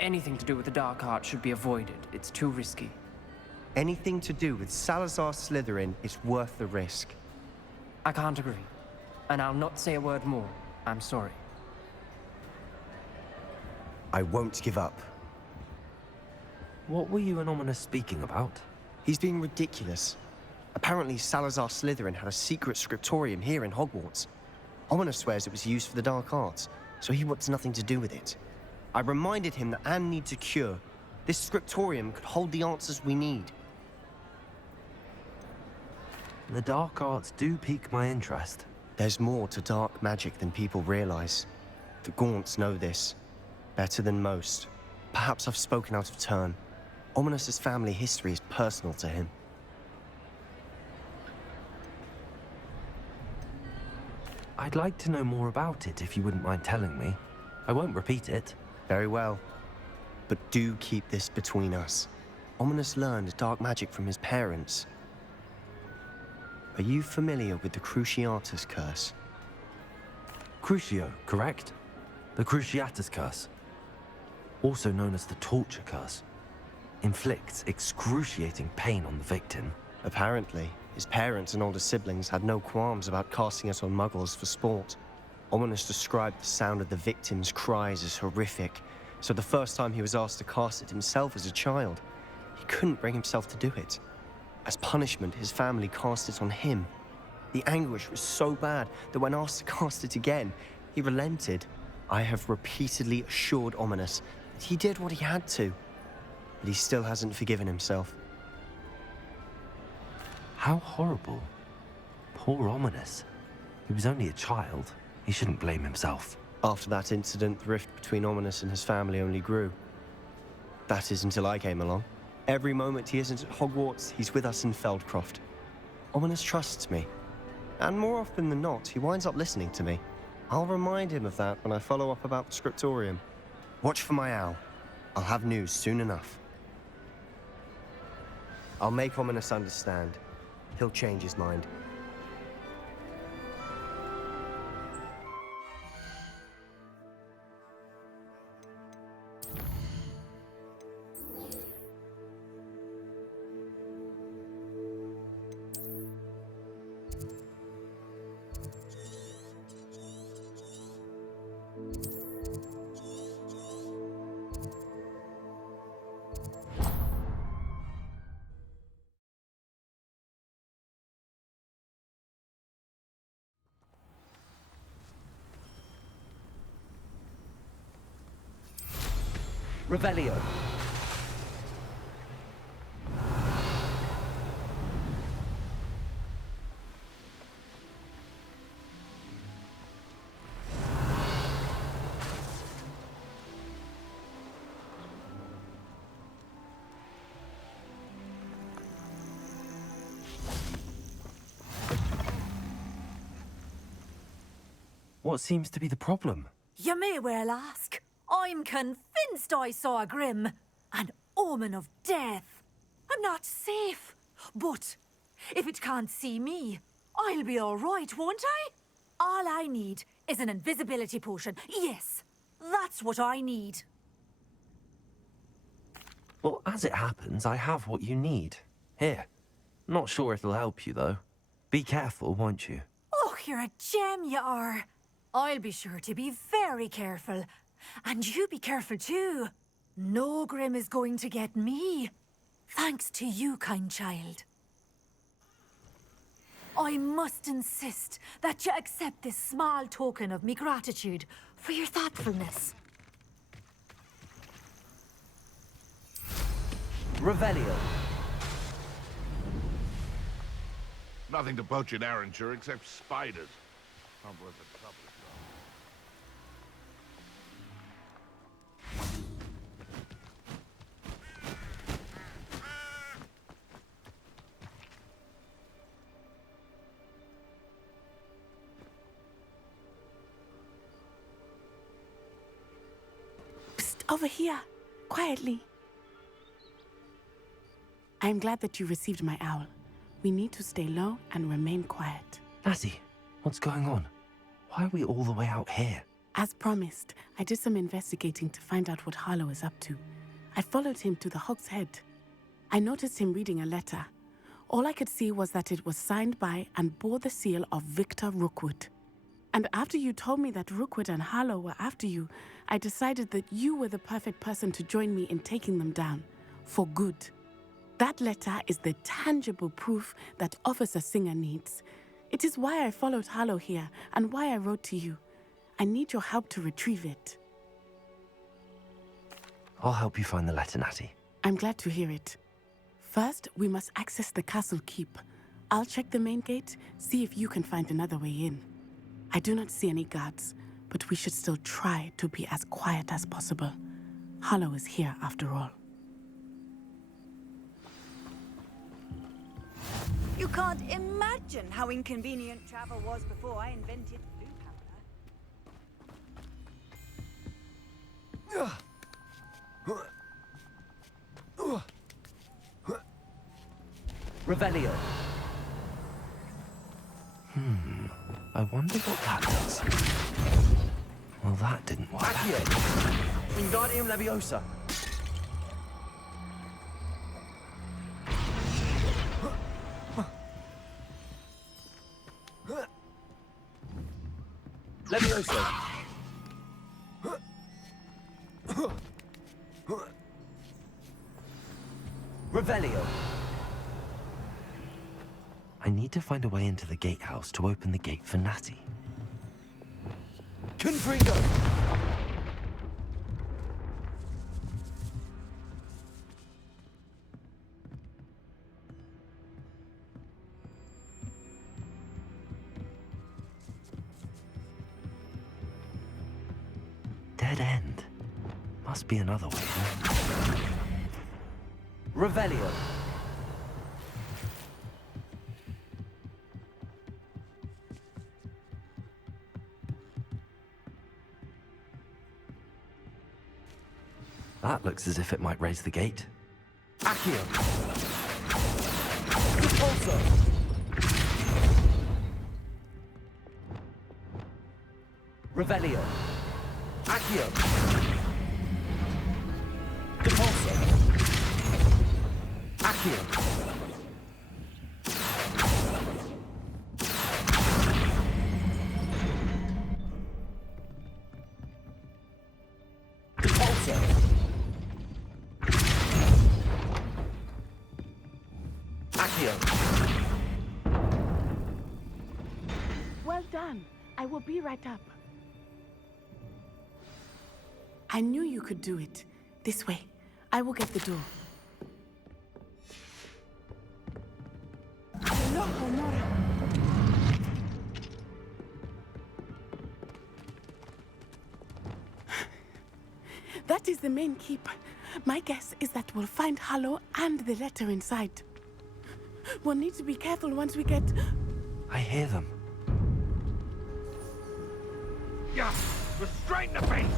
Anything to do with the dark art should be avoided. It's too risky. Anything to do with Salazar Slytherin is worth the risk. I can't agree. And I'll not say a word more. I'm sorry. I won't give up. What were you and Ominous speaking about? He's being ridiculous. Apparently, Salazar Slytherin had a secret scriptorium here in Hogwarts. Ominous swears it was used for the dark arts, so he wants nothing to do with it. I reminded him that Anne needs a cure. This scriptorium could hold the answers we need. The dark arts do pique my interest. There's more to dark magic than people realize. The Gaunts know this. Better than most. Perhaps I've spoken out of turn. Ominous's family history is personal to him. I'd like to know more about it if you wouldn't mind telling me. I won't repeat it. Very well. But do keep this between us. Ominous learned dark magic from his parents. Are you familiar with the Cruciatus Curse? Crucio, correct? The Cruciatus Curse. Also known as the Torture Curse. Inflicts excruciating pain on the victim. Apparently, his parents and older siblings had no qualms about casting it on muggles for sport. Ominous described the sound of the victim's cries as horrific, so the first time he was asked to cast it himself as a child, he couldn't bring himself to do it. As punishment, his family cast it on him. The anguish was so bad that when asked to cast it again, he relented. I have repeatedly assured Ominous that he did what he had to, but he still hasn't forgiven himself. How horrible. Poor Ominous. He was only a child. He shouldn't blame himself. After that incident, the rift between Ominous and his family only grew. That is until I came along. Every moment he isn't at Hogwarts, he's with us in Feldcroft. Ominous trusts me. And more often than not, he winds up listening to me. I'll remind him of that when I follow up about the scriptorium. Watch for my owl. I'll have news soon enough. I'll make Ominous understand. He'll change his mind. Revelio. What seems to be the problem? You may well ask. I'm convinced I saw a Grim, an omen of death. I'm not safe, but if it can't see me, I'll be all right, won't I? All I need is an invisibility potion. Yes, that's what I need. Well, as it happens, I have what you need. Here. Not sure it'll help you, though. Be careful, won't you? Oh, you're a gem, you are. I'll be sure to be very careful. And you be careful too. No Grim is going to get me. Thanks to you, kind child. I must insist that you accept this small token of me gratitude for your thoughtfulness. Revelio. Nothing to poach in Arrowshire except spiders. Not worth the trouble. Over here, quietly. I'm glad that you received my owl. We need to stay low and remain quiet. Lassie, what's going on? Why are we all the way out here? As promised, I did some investigating to find out what Harlow is up to. I followed him to the Hog's Head. I noticed him reading a letter. All I could see was that it was signed by and bore the seal of Victor Rookwood. And after you told me that Rookwood and Harlow were after you, I decided that you were the perfect person to join me in taking them down. For good. That letter is the tangible proof that Officer Singer needs. It is why I followed Harlow here and why I wrote to you. I need your help to retrieve it. I'll help you find the letter, Natty. I'm glad to hear it. First, we must access the castle keep. I'll check the main gate, see if you can find another way in. I do not see any guards, but we should still try to be as quiet as possible. Harlow is here after all. You can't imagine how inconvenient travel was before I invented blue powder. Revelio. I wonder what that does. Well, that didn't work. Wingardium Leviosa. Leviosa. Revelio. I need to find a way into the gatehouse to open the gate for Natty. Confringo. Dead end. Must be another way. Revelio. That looks as if it might raise the gate. Accio. Repulsor. Revelio. Accio. Repulsor. Accio. Repulsor. Accio. Well done. I will be right up. I knew you could do it. This way. I will get the door. That is the main keep. My guess is that we'll find Harlow and the letter inside. We'll need to be careful once we get... I hear them. Yeah, restrain the beast!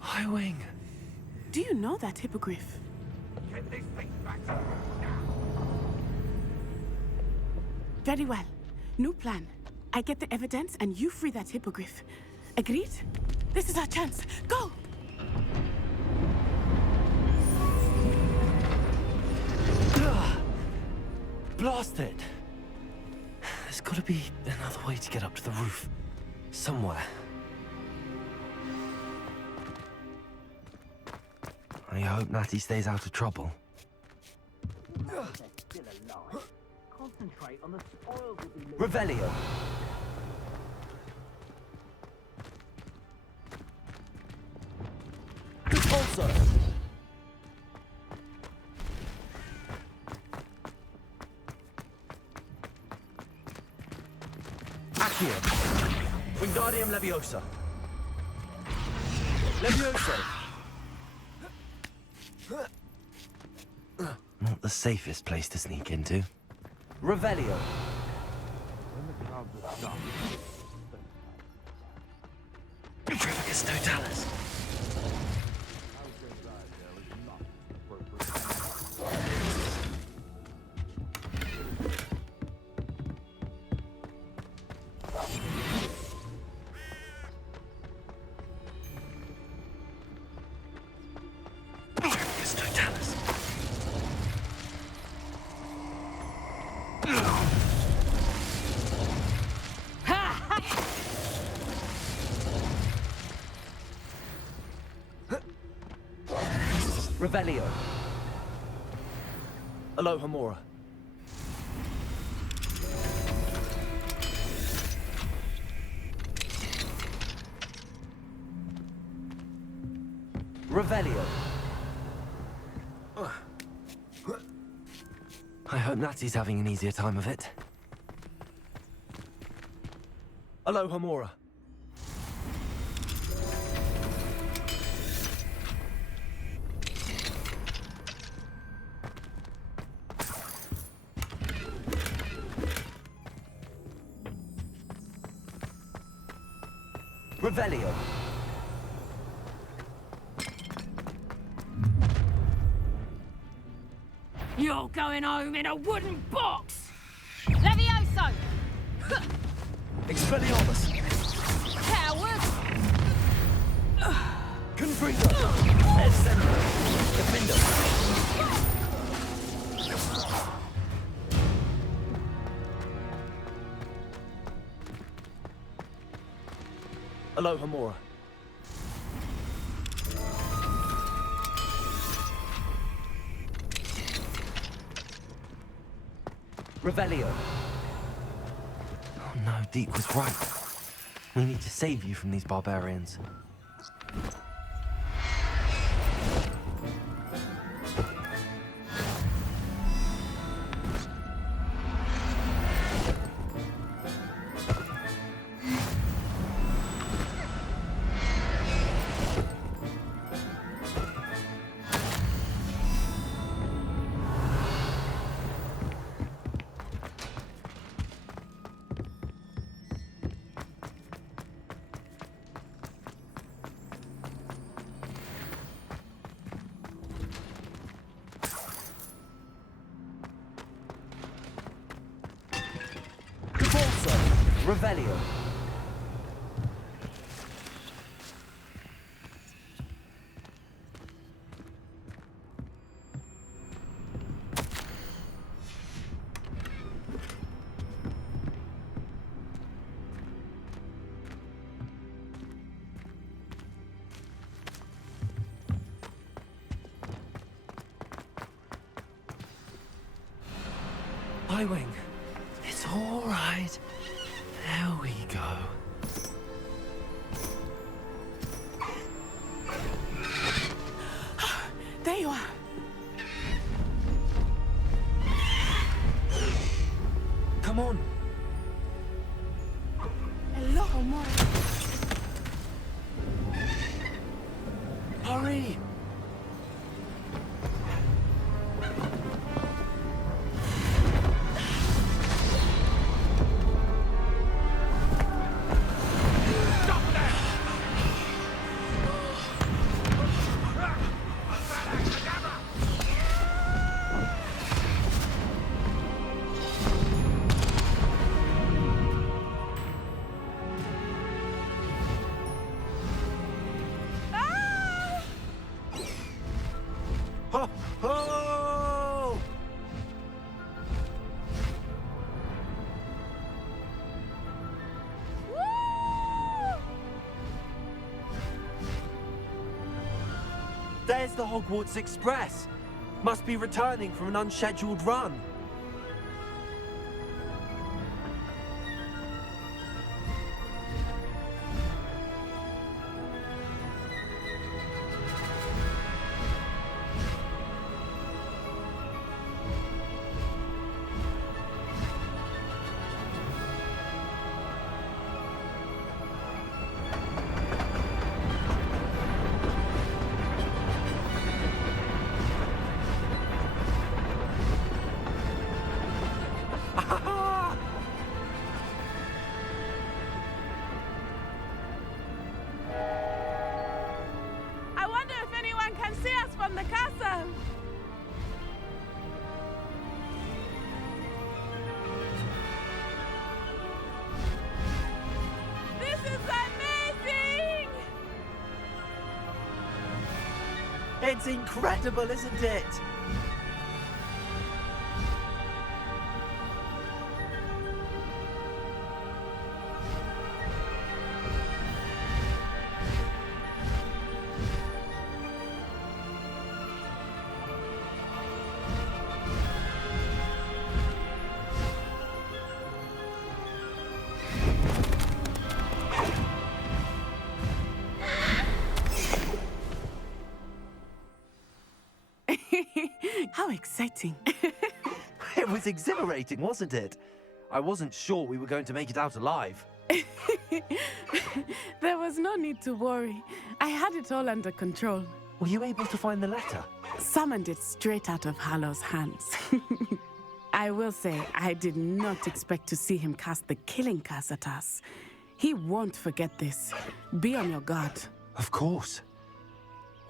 High Wing. Do you know that hippogriff? Get these things back. Very well. New plan. I get the evidence and you free that hippogriff. Agreed? This is our chance. Go! Blast it! There's gotta be another way to get up to the roof. Somewhere. I hope Natty stays out of trouble. Concentrate on the spoils of the Revelio. Repulsor. Accio. Wingardium Leviosa. Leviosa. Not the safest place to sneak into. Revelio. Trevicus Totalis. Revelio. Aloha Mora. Revelio. I hope Natsy's having an easier time of it. Aloha Mora. Revelio. You're going home in a wooden box! Levioso! Expelliarmus. Coward! Confringo. Ascendo. Defendo. Aloha Mora. Revelio. Oh no, Deke was right. We need to save you from these barbarians. Revelio. Highwing. It's all right. There we go. There you are. Come on. Aloha Mora. Hurry. Ho, ho! There's the Hogwarts Express. Must be returning from an unscheduled run. I wonder if anyone can see us from the castle! This is amazing! It's incredible, isn't it? How exciting. It was exhilarating, wasn't it? I wasn't sure we were going to make it out alive. There was no need to worry. I had it all under control. Were you able to find the letter? Summoned it straight out of Harlow's hands. I will say, I did not expect to see him cast the killing curse at us. He won't forget this. Be on your guard. Of course.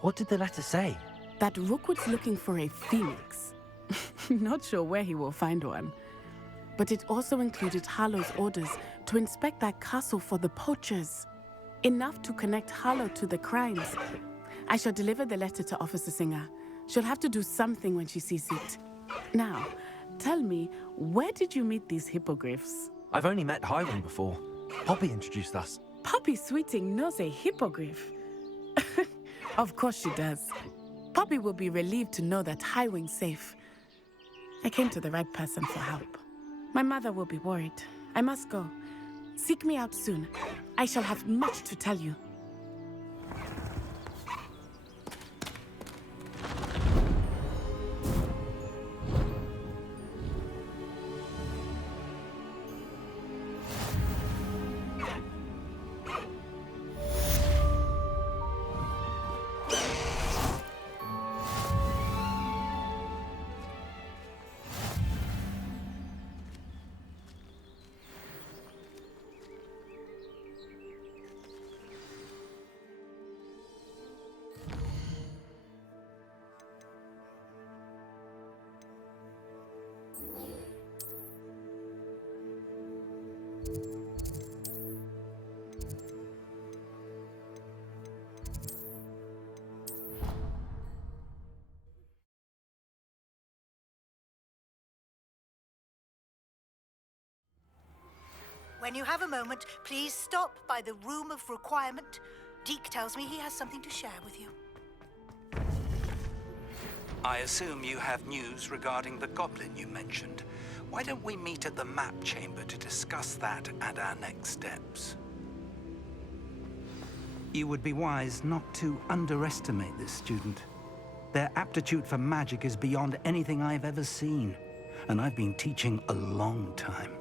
What did the letter say? That Rookwood's looking for a phoenix. Not sure where he will find one. But it also included Harlow's orders to inspect that castle for the poachers. Enough to connect Harlow to the crimes. I shall deliver the letter to Officer Singer. She'll have to do something when she sees it. Now, tell me, where did you meet these hippogriffs? I've only met Highwing before. Poppy introduced us. Poppy Sweeting knows a hippogriff. Of course she does. Poppy will be relieved to know that Highwing's safe. I came to the right person for help. My mother will be worried. I must go. Seek me out soon. I shall have much to tell you. When you have a moment, please stop by the Room of Requirement. Deke tells me he has something to share with you. I assume you have news regarding the goblin you mentioned. Why don't we meet at the map chamber to discuss that and our next steps? You would be wise not to underestimate this student. Their aptitude for magic is beyond anything I've ever seen, and I've been teaching a long time.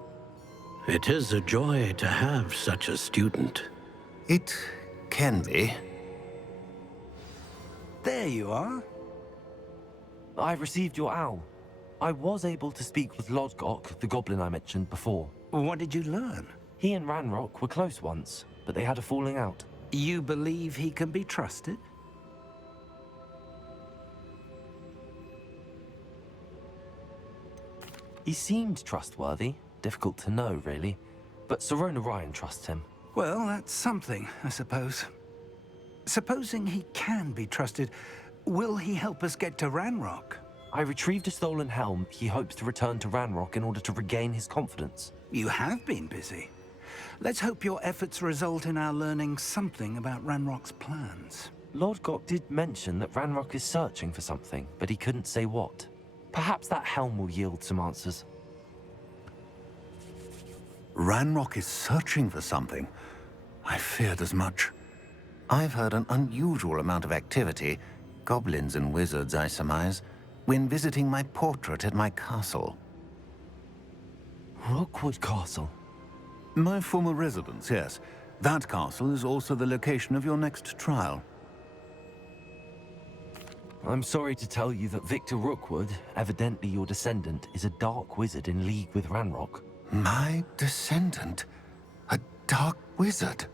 It is a joy to have such a student. It can be. There you are. I received your owl. I was able to speak with Lodgok, the goblin I mentioned before. What did you learn? He and Ranrock were close once, but they had a falling out. You believe he can be trusted? He seemed trustworthy. Difficult to know, really. But Serona Ryan trusts him. Well, that's something, I suppose. Supposing he can be trusted, will he help us get to Ranrock? I retrieved a stolen helm. He hopes to return to Ranrock in order to regain his confidence. You have been busy. Let's hope your efforts result in our learning something about Ranrock's plans. Lodgok did mention that Ranrock is searching for something, but he couldn't say what. Perhaps that helm will yield some answers. Ranrock is searching for something. I feared as much. I've heard an unusual amount of activity, goblins and wizards, I surmise, when visiting my portrait at my castle. Rookwood Castle? My former residence, yes. That castle is also the location of your next trial. I'm sorry to tell you that Victor Rookwood, evidently your descendant, is a dark wizard in league with Ranrock. My descendant? A dark wizard?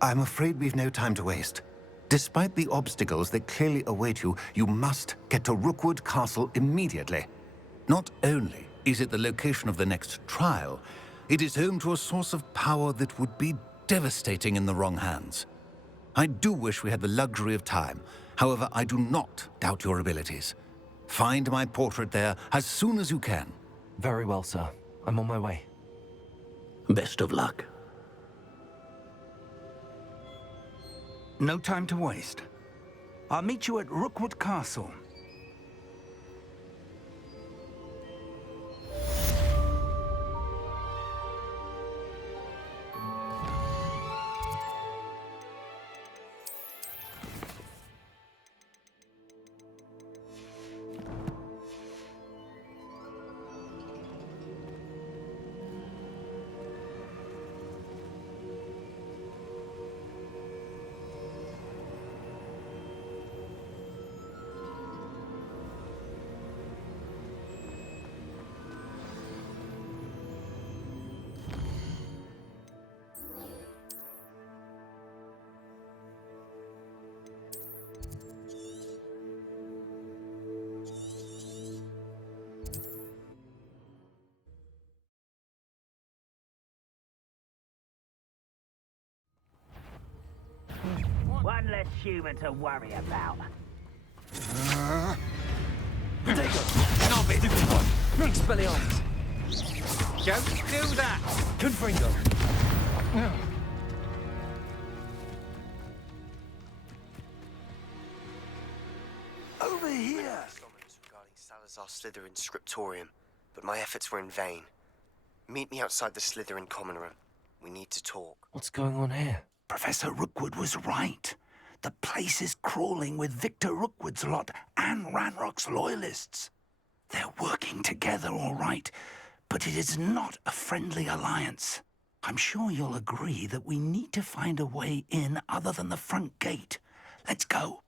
I'm afraid we've no time to waste. Despite the obstacles that clearly await you, you must get to Rookwood Castle immediately. Not only is it the location of the next trial, it is home to a source of power that would be devastating in the wrong hands. I do wish we had the luxury of time. However, I do not doubt your abilities. Find my portrait there as soon as you can. Very well, sir. I'm on my way. Best of luck. No time to waste. I'll meet you at Rookwood Castle. human to worry about. Expelliarmus! Don't do that! Confringo! Over here! Regarding Salazar Slytherin's scriptorium, but my efforts were in vain. Meet me outside the Slytherin common room. We need to talk. What's going on here? Professor Rookwood was right. The place is crawling with Victor Rookwood's lot and Ranrock's loyalists. They're working together all right, but it is not a friendly alliance. I'm sure you'll agree that we need to find a way in other than the front gate. Let's go.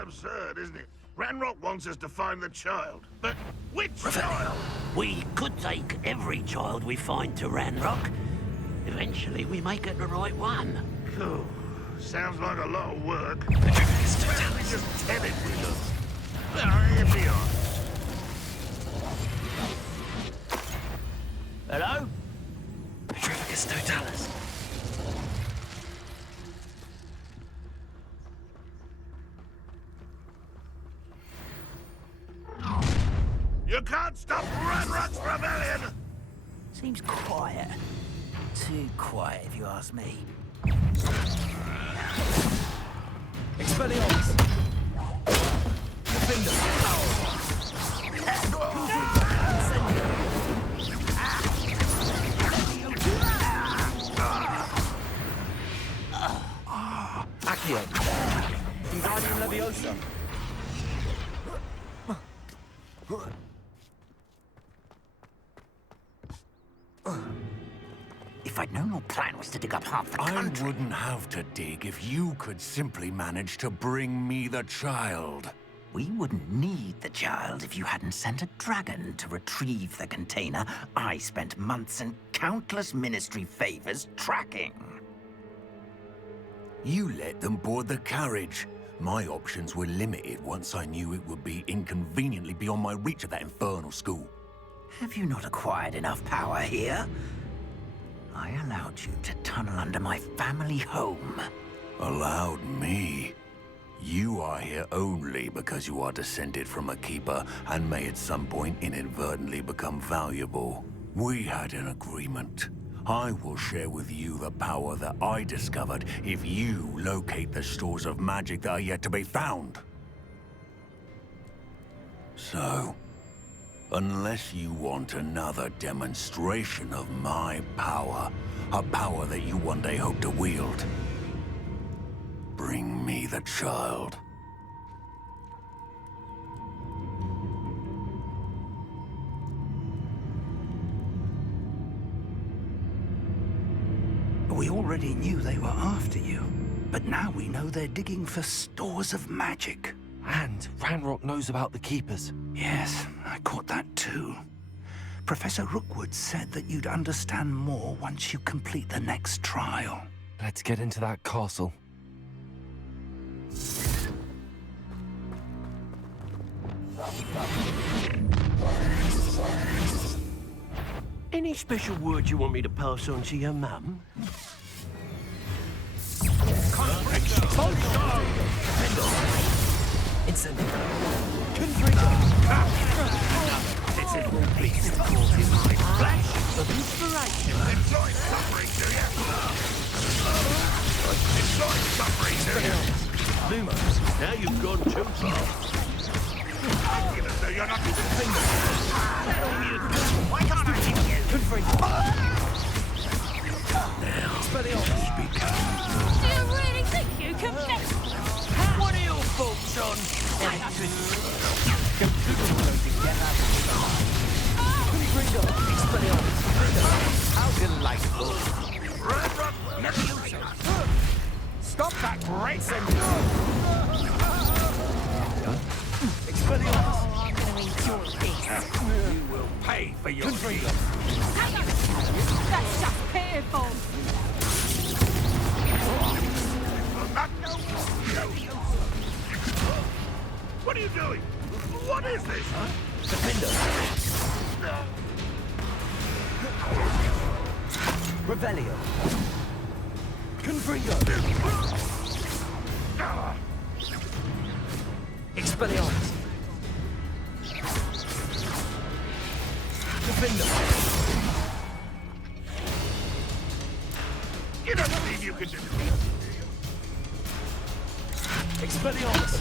Absurd, isn't it? Ranrock wants us to find the child. But which child? We could take every child we find to Ranrock. Eventually, we may get the right one. Cool. Sounds like a lot of work. Why don't we just tell it with us? Here we are. Hello? Petrificus Totalis. You can't stop Ranrock's rebellion! Seems quiet. Too quiet, if you ask me. Expelliarmus! Accio! Wingardium Leviosa! If I'd known your plan was to dig up half the I country... wouldn't have to dig if you could simply manage to bring me the child. We wouldn't need the child if you hadn't sent a dragon to retrieve the container I spent months and countless ministry favors tracking. You let them board the carriage. My options were limited once I knew it would be inconveniently beyond my reach at that infernal school. Have you not acquired enough power here? I allowed you to tunnel under my family home. Allowed me? You are here only because you are descended from a keeper and may at some point inadvertently become valuable. We had an agreement. I will share with you the power that I discovered if you locate the stores of magic that are yet to be found. So, unless you want another demonstration of my power, a power that you one day hope to wield, bring me the child. We already knew they were after you, but now we know they're digging for stores of magic. And Ranrock knows about the Keepers. Yes, I caught that too. Professor Rookwood said that you'd understand more once you complete the next trial. Let's get into that castle. Any special words you want me to pass on to your mum? Incendio! Confringo! This is will be supported by flash Of inspiration! Enjoy suffering, do you? Enjoy suffering, do you? Lumos, now you've gone too far. Even though you're not Why can't I hear you? Confringo! Now, Expelliarmus! Do you really think you can get... what are your thoughts on... Confringo! Expelliarmus! How delightful. Stop that great Expelliarmus! I'm gonna enjoy this. You will pay for your Confringo! Hang on! That's just pitiful! Not no are you doing? What is this? Defender. Revelio. Confringo. Expelliarmus. Defender. You don't believe you can do it. Expelliarmus.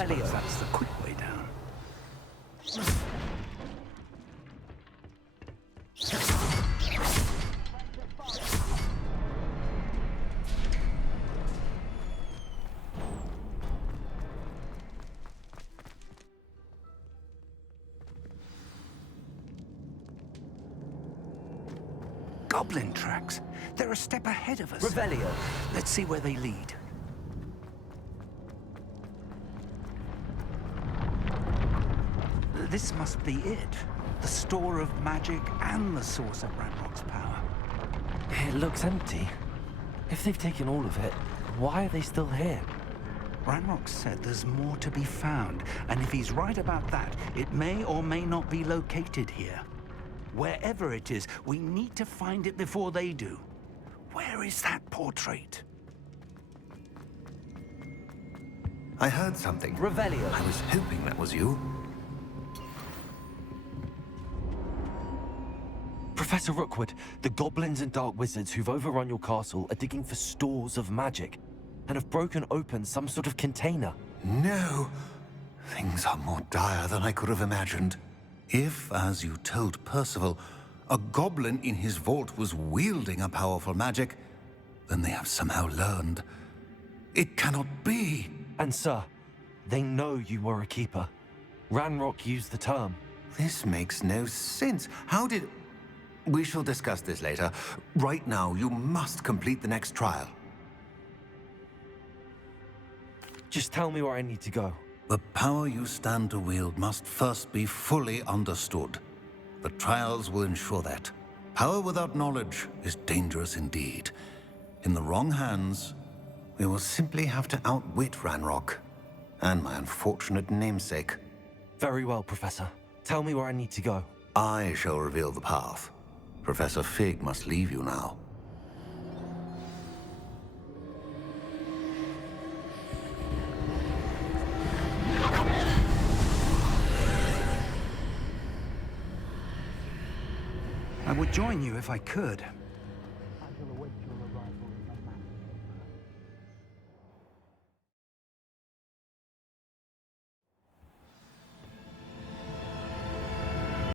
I suppose that's the quick way down. Goblin tracks. They're a step ahead of us. Revelio. Let's see where they lead. This must be it. The store of magic and the source of Ranrock's power. It looks empty. If they've taken all of it, why are they still here? Ranrock said there's more to be found, and if he's right about that, it may or may not be located here. Wherever it is, we need to find it before they do. Where is that portrait? I heard something. Revelio. I was hoping that was you. Professor Rookwood, the goblins and dark wizards who've overrun your castle are digging for stores of magic and have broken open some sort of container. No. Things are more dire than I could have imagined. If, as you told Percival, a goblin in his vault was wielding a powerful magic, then they have somehow learned. It cannot be. And sir, they know you were a keeper. Ranrock used the term. This makes no sense. How did... We shall discuss this later. Right now, you must complete the next trial. Just tell me where I need to go. The power you stand to wield must first be fully understood. The trials will ensure that. Power without knowledge is dangerous indeed. In the wrong hands, we will simply have to outwit Ranrock and my unfortunate namesake. Very well, Professor. Tell me where I need to go. I shall reveal the path. Professor Fig must leave you now. I would join you if I could,